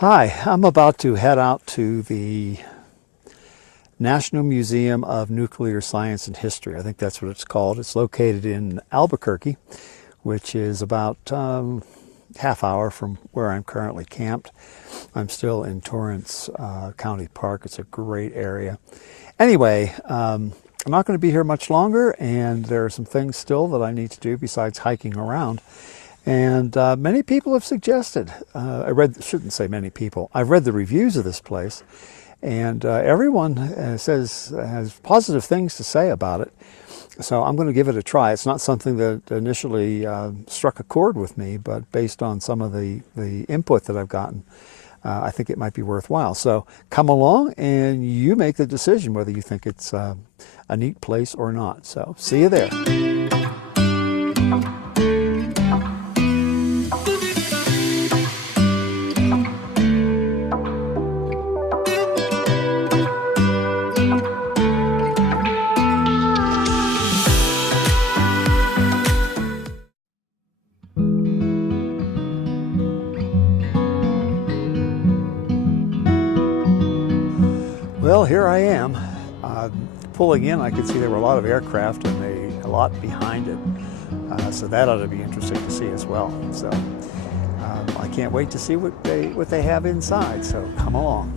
Hi, I'm about to head out to the National Museum of Nuclear Science and History. I think that's what it's called. It's located in Albuquerque, which is about half hour from where I'm currently camped. I'm still in Torrance County Park. It's a great area. Anyway, I'm not going to be here much longer, and there are some things still that I need to do besides hiking around. And many people have suggested, shouldn't say many people, I've read the reviews of this place, and everyone has positive things to say about it. So I'm going to give it a try. It's not something that initially struck a chord with me, but based on some of the input that I've gotten, I think it might be worthwhile. So come along and you make the decision whether you think it's a neat place or not. So see you there. Well, here I am. Pulling in, I could see there were a lot of aircraft and a lot behind it. So that ought to be interesting to see as well. So I can't wait to see what they have inside. So come along.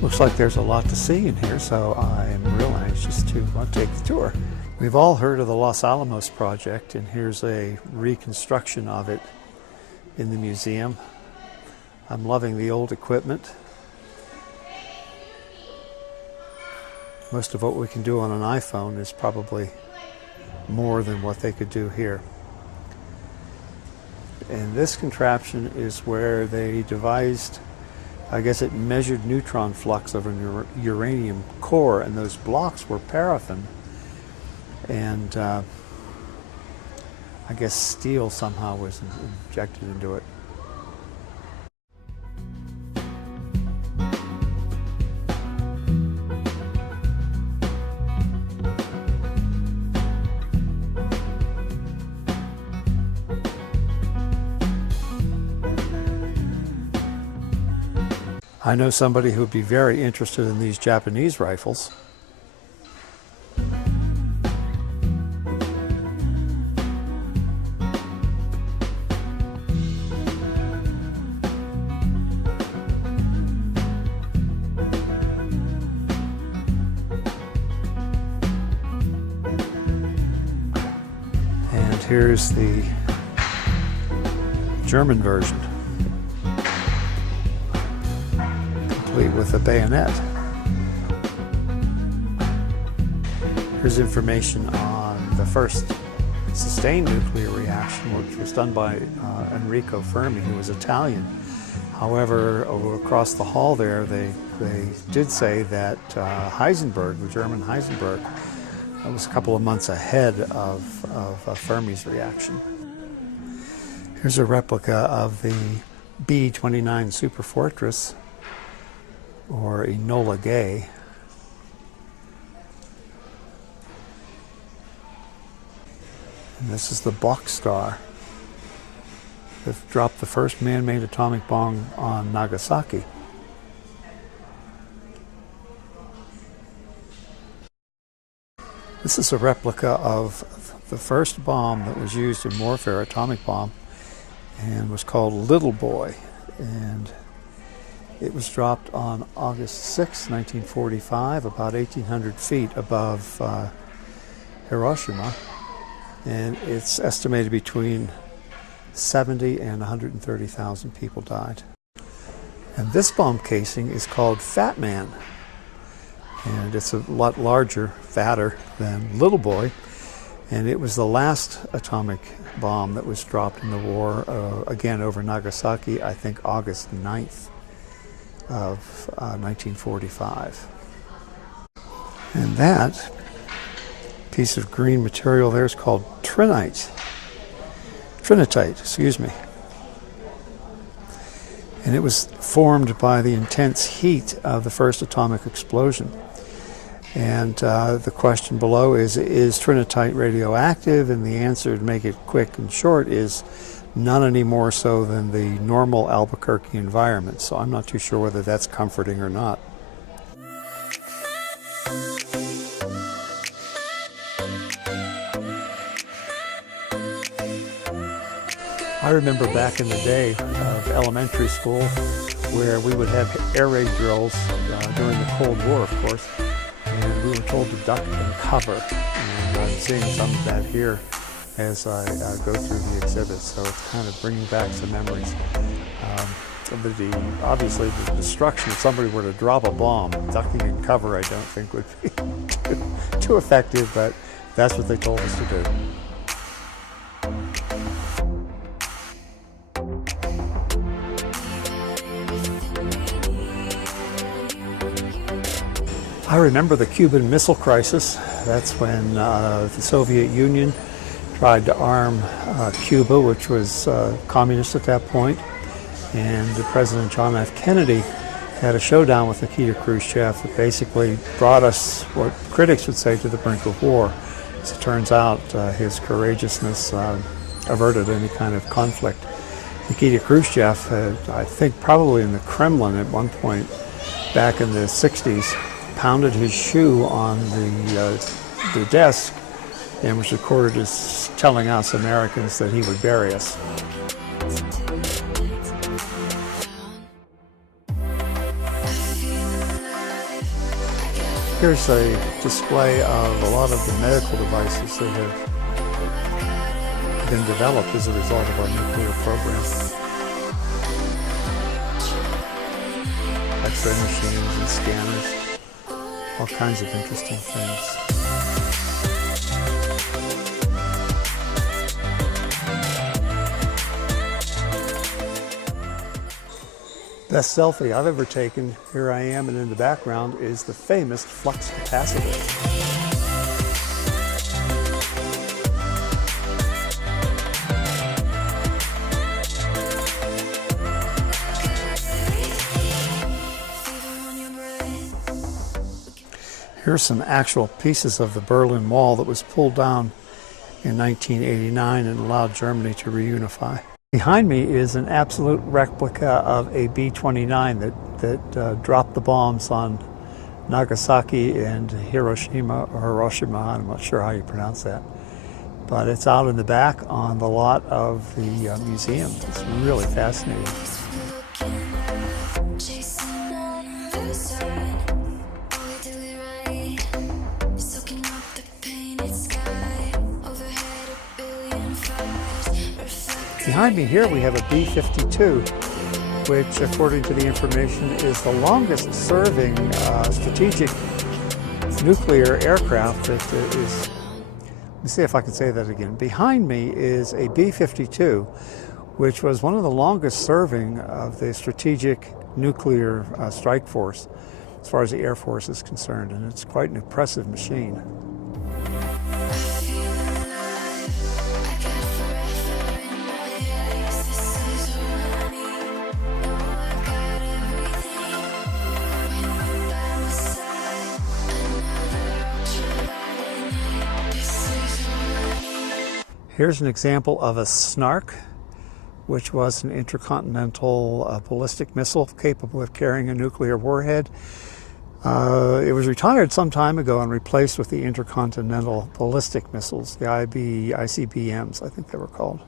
Looks like there's a lot to see in here, so I am real anxious to take the tour. We've all heard of the Los Alamos project, and here's a reconstruction of it in the museum. I'm loving the old equipment. Most of what we can do on an iPhone is probably more than what they could do here. And this contraption is where they devised, I guess it measured neutron flux of a uranium core, and those blocks were paraffin, and I guess steel somehow was injected into it. I know somebody who would be very interested in these Japanese rifles. And here's the German version, with a bayonet. Here's information on the first sustained nuclear reaction, which was done by Enrico Fermi, who was Italian. However, over across the hall there, they did say that Heisenberg, the German Heisenberg, was a couple of months ahead of Fermi's reaction. Here's a replica of the B-29 Superfortress, or Enola Gay. And this is the Bock Star that dropped the first man-made atomic bomb on Nagasaki. This is a replica of the first bomb that was used in warfare, atomic bomb, and was called Little Boy. And it was dropped on August 6, 1945, about 1,800 feet above Hiroshima, and it's estimated between 70 and 130,000 people died. And this bomb casing is called Fat Man, and it's a lot larger, fatter than Little Boy, and it was the last atomic bomb that was dropped in the war, again over Nagasaki, I think August 9th. Of 1945. And that piece of green material there is called trinitite, excuse me. and it was formed by the intense heat of the first atomic explosion. And the question below is trinitite radioactive? And the answer, to make it quick and short, is none any more so than the normal Albuquerque environment. So I'm not too sure whether that's comforting or not. I remember back in the day of elementary school where we would have air raid drills during the Cold War, of course, and we were told to duck and cover. And I'm seeing some of that here as I go through the exhibit, so it's kind of bringing back some memories. Obviously, the destruction, if somebody were to drop a bomb, ducking and cover I don't think would be too effective, but that's what they told us to do. I remember the Cuban Missile Crisis. That's when the Soviet Union tried to arm Cuba, which was communist at that point, and President John F. Kennedy had a showdown with Nikita Khrushchev that basically brought us, what critics would say, to the brink of war. As it turns out, his courageousness averted any kind of conflict. Nikita Khrushchev had, I think probably in the Kremlin at one point back in the 60s, pounded his shoe on the desk and was recorded as telling us Americans that he would bury us. Here's a display of a lot of the medical devices that have been developed as a result of our nuclear program. X-ray machines and scanners. All kinds of interesting things. Best selfie I've ever taken, here I am, and in the background is the famous flux capacitor. Here's some actual pieces of the Berlin Wall that was pulled down in 1989 and allowed Germany to reunify. Behind me is an absolute replica of a B-29 that dropped the bombs on Nagasaki and Hiroshima, I'm not sure how you pronounce that. But it's out in the back on the lot of the museum. It's really fascinating. Behind me here we have a B-52, which according to the information is the longest serving strategic nuclear aircraft that is, let me see if I can say that again. Behind me is a B-52, which was one of the longest serving of the strategic nuclear strike force as far as the Air Force is concerned, and it's quite an impressive machine. Here's an example of a SNARC, which was an intercontinental ballistic missile capable of carrying a nuclear warhead. It was retired some time ago and replaced with the intercontinental ballistic missiles, the ICBMs, I think they were called.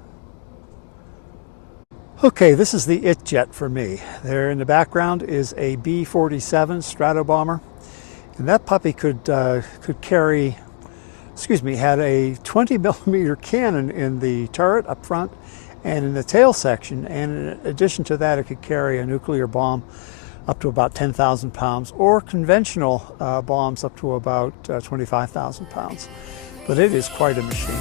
Okay, this is the it jet for me. There in the background is a B-47 Stratobomber, and that puppy could carry, had a 20mm cannon in the turret up front and in the tail section, and in addition to that it could carry a nuclear bomb up to about 10,000 pounds or conventional bombs up to about 25,000 pounds. But it is quite a machine.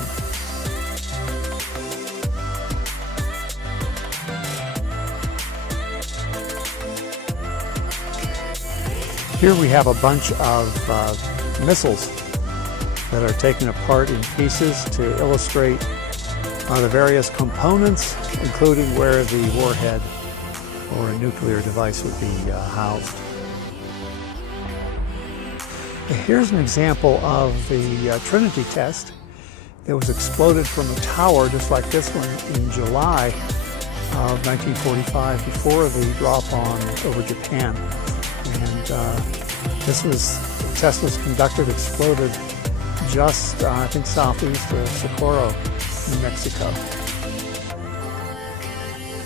Here we have a bunch of missiles that are taken apart in pieces to illustrate the various components, including where the warhead or a nuclear device would be housed. Here's an example of the Trinity test that was exploded from a tower just like this one in July of 1945 before the drop-on over Japan. And the test was conducted, exploded just, I think, southeast of Socorro, New Mexico.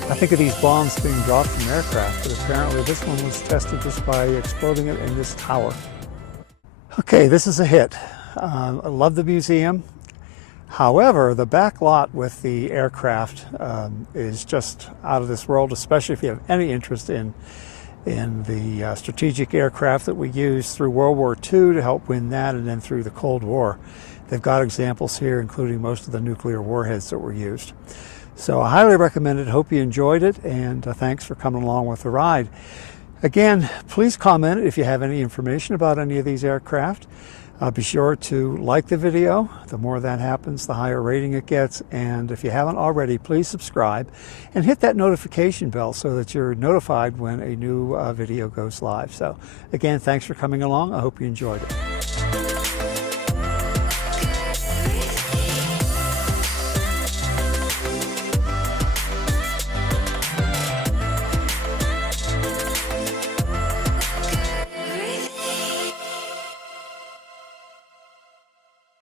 I think of these bombs being dropped from aircraft, but apparently this one was tested just by exploding it in this tower. Okay, this is a hit. I love the museum. However, the back lot with the aircraft is just out of this world, especially if you have any interest in the strategic aircraft that we used through World War II to help win that, and then through the Cold War. They've got examples here, including most of the nuclear warheads that were used. So I highly recommend it. Hope you enjoyed it, and thanks for coming along with the ride. Again, please comment if you have any information about any of these aircraft. Be sure to like the video. The more that happens, the higher rating it gets. And if you haven't already, please subscribe and hit that notification bell so that you're notified when a new video goes live. So again, thanks for coming along. I hope you enjoyed it.